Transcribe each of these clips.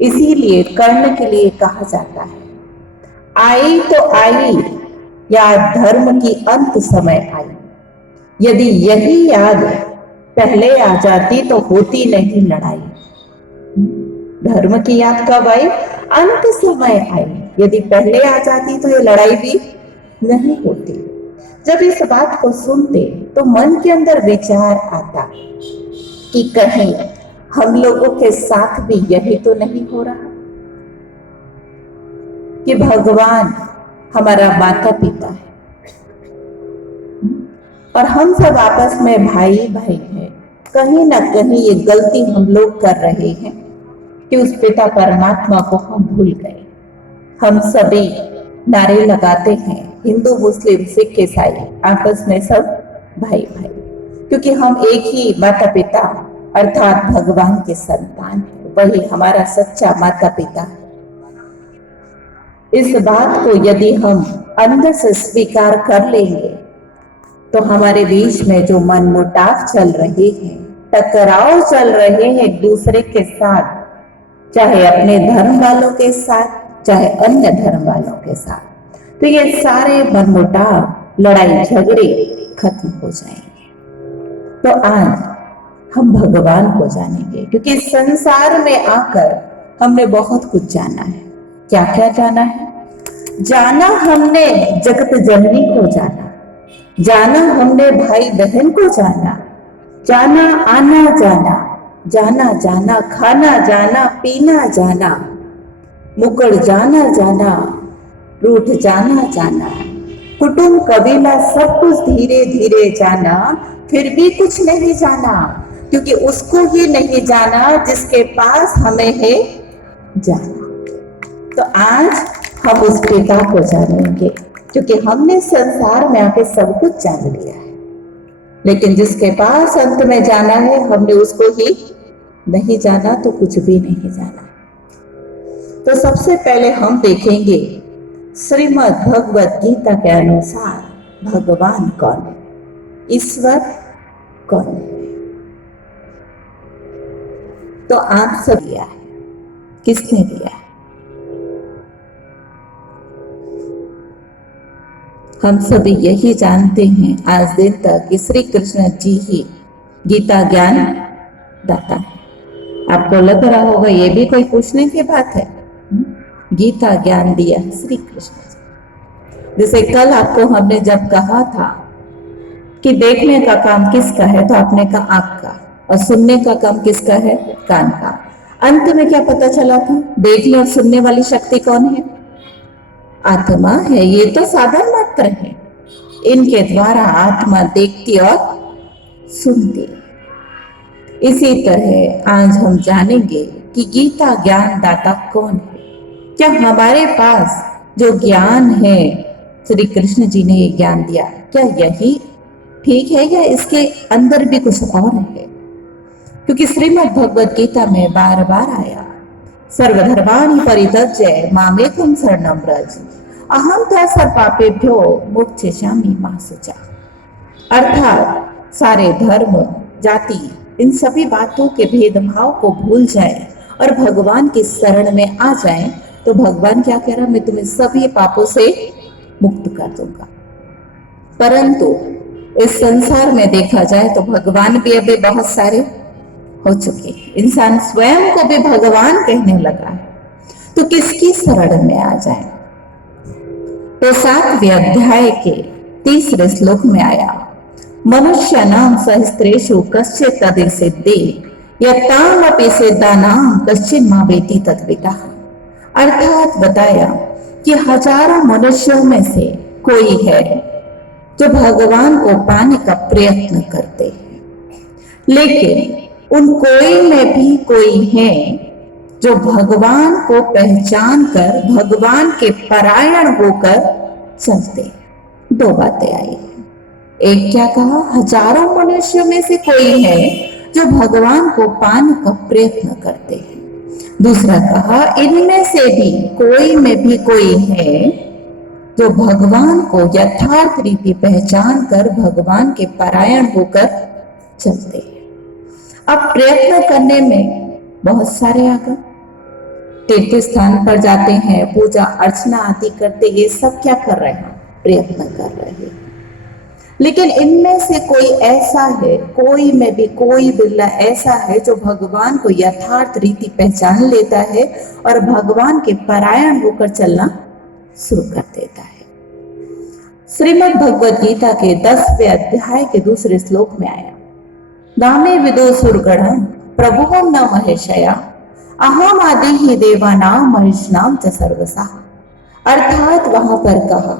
इसीलिए कर्ण के लिए कहा जाता है, आई तो आई, या धर्म की अंत समय आई। यदि यही याद पहले आ जाती तो होती नहीं लड़ाई। धर्म की याद कब आई? अंत समय आई। यदि पहले आ जाती तो ये लड़ाई भी नहीं होती। जब इस बात को सुनते तो मन के अंदर विचार आता कि कहीं हम लोगों के साथ भी यही तो नहीं हो रहा, कि भगवान हमारा माता पिता है और हम सब आपस में भाई भाई हैं। कहीं ना कहीं ये गलती हम लोग कर रहे हैं कि उस पिता परमात्मा को हम भूल गए। हम सभी नारे लगाते हैं, हिंदू मुस्लिम सिख ईसाई आपस में सब भाई भाई, क्योंकि हम एक ही माता पिता अर्थात भगवान के संतान हैं। वही हमारा सच्चा माता पिता है। इस बात को यदि हम अंदर से स्वीकार कर लेंगे तो हमारे बीच में जो मनमुटाव चल रहे हैं, टकराव चल रहे हैं एक दूसरे के साथ, चाहे अपने धर्म वालों के साथ चाहे अन्य धर्म वालों के साथ, तो ये सारे मनमुटाव, लड़ाई झगड़े खत्म हो जाएंगे। तो आज हम भगवान को जानेंगे, क्योंकि संसार में आकर हमने बहुत कुछ जाना है। क्या क्या जाना है? जाना हमने जगत जननी को जाना, जाना हमने भाई बहन को जाना, जाना आना जाना, जाना जाना खाना जाना पीना जाना, मुकर जाना जाना, रूठ जाना जाना, कुटुंब कबीला सब कुछ धीरे धीरे जाना, फिर भी कुछ नहीं जाना, क्योंकि उसको ही नहीं जाना जिसके पास हमें है जाना। तो आज हम उस पिता को जानेंगे, क्योंकि हमने संसार में आके सब कुछ जान लिया है, लेकिन जिसके पास अंत में जाना है हमने उसको ही नहीं जाना, तो कुछ भी नहीं जाना। तो सबसे पहले हम देखेंगे श्रीमद् भगवत गीता के अनुसार भगवान कौन है, ईश्वर कौन है। तो आप सब दिया है, किसने दिया है? हम सभी यही जानते हैं आज दिन तक कि श्री कृष्ण जी ही गीता ज्ञान दाता है। आपको लग रहा होगा ये भी कोई पूछने की बात है? गीता ज्ञान दिया श्री कृष्ण जी। जैसे कल आपको हमने जब कहा था कि देखने का काम किसका है, तो आपने कहा आँख का, और सुनने का काम किसका है? कान का। अंत में क्या पता चला था? देखने और सुनने वाली शक्ति कौन है? आत्मा है। ये तो साधन मात्र है, इनके द्वारा आत्मा देखती और सुनती। इसी तरह आज हम जानेंगे कि गीता ज्ञान दाता कौन है। क्या हमारे पास जो ज्ञान है श्री कृष्ण जी ने ये ज्ञान दिया, क्या यही ठीक है या इसके अंदर भी कुछ और है? क्योंकि श्रीमद् भगवत गीता में बार बार आया, सर्वधर्माणि परित्यज्य मामेकं शरणं व्रज अहम त्वा पापेभ्यो मोक्षयिष्यामि मा शुचा। अर्थात सारे धर्म जाति इन सभी बातों के भेदभाव को भूल जाए और भगवान की शरण में आ जाए, तो भगवान क्या कह रहा, मैं तुम्हें सभी पापों से मुक्त कर दूंगा। परंतु इस संसार में देखा जाए तो भगवान भी अभी बहुत सारे हो चुके, इंसान स्वयं को भी भगवान कहने लगा है। तो किसकी शरण में आ जाए? तो 7वें अध्याय के 3रे श्लोक में आया, मनुष्य नाम सहस्त्रेषु कश्चित् तद्सिद्धि यत्तामपि सिद्धानां कश्चिन् मा वेत्ति तद्विदः। अर्थात बताया कि हजारों मनुष्यों में से कोई है जो भगवान को पाने का प्रयत्न करते हैं, लेकिन उन कोई में भी कोई है जो भगवान को पहचान कर भगवान के परायण होकर चलते। 2 बातें आई हैं। एक क्या कहा, हजारों मनुष्यों में से कोई है जो भगवान को पाने का प्रयत्न करते हैं। दूसरा कहा, इनमें से भी कोई में भी कोई है जो भगवान को यथार्थ रीति पहचान कर भगवान के परायण होकर चलते हैं। अब प्रयत्न करने में बहुत सारे आ गए, तीर्थ स्थान पर जाते हैं, पूजा अर्चना आदि करते, ये सब क्या कर रहे हैं? प्रयत्न कर रहे हैं। लेकिन इनमें से कोई ऐसा है, कोई में भी कोई बिरला ऐसा है जो भगवान को यथार्थ रीति पहचान लेता है और भगवान के परायण होकर चलना शुरू कर देता है। श्रीमद् भगवद गीता के 10वें अध्याय के दूसरे श्लोक में आया, नामे विदुषुर्गणं प्रभुवं न महेशया अहम आदि ही देवानां महिष्णाम च सर्वसा। अर्थात वहां पर कहा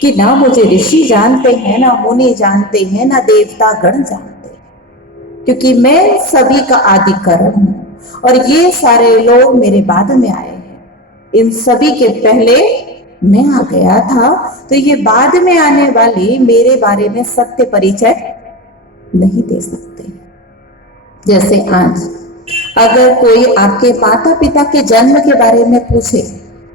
कि ना मुझे ऋषि जानते हैं, ना मुनि जानते हैं, ना देवता गण जानते हैं, क्योंकि मैं सभी का आदि कारण हूं और ये सारे लोग मेरे बाद में आए हैं। इन सभी के पहले मैं आ गया था, तो ये बाद में आने वाले मेरे बारे में सत्य परिचय नहीं दे सकते। जैसे आज अगर कोई आपके माता पिता के जन्म के बारे में पूछे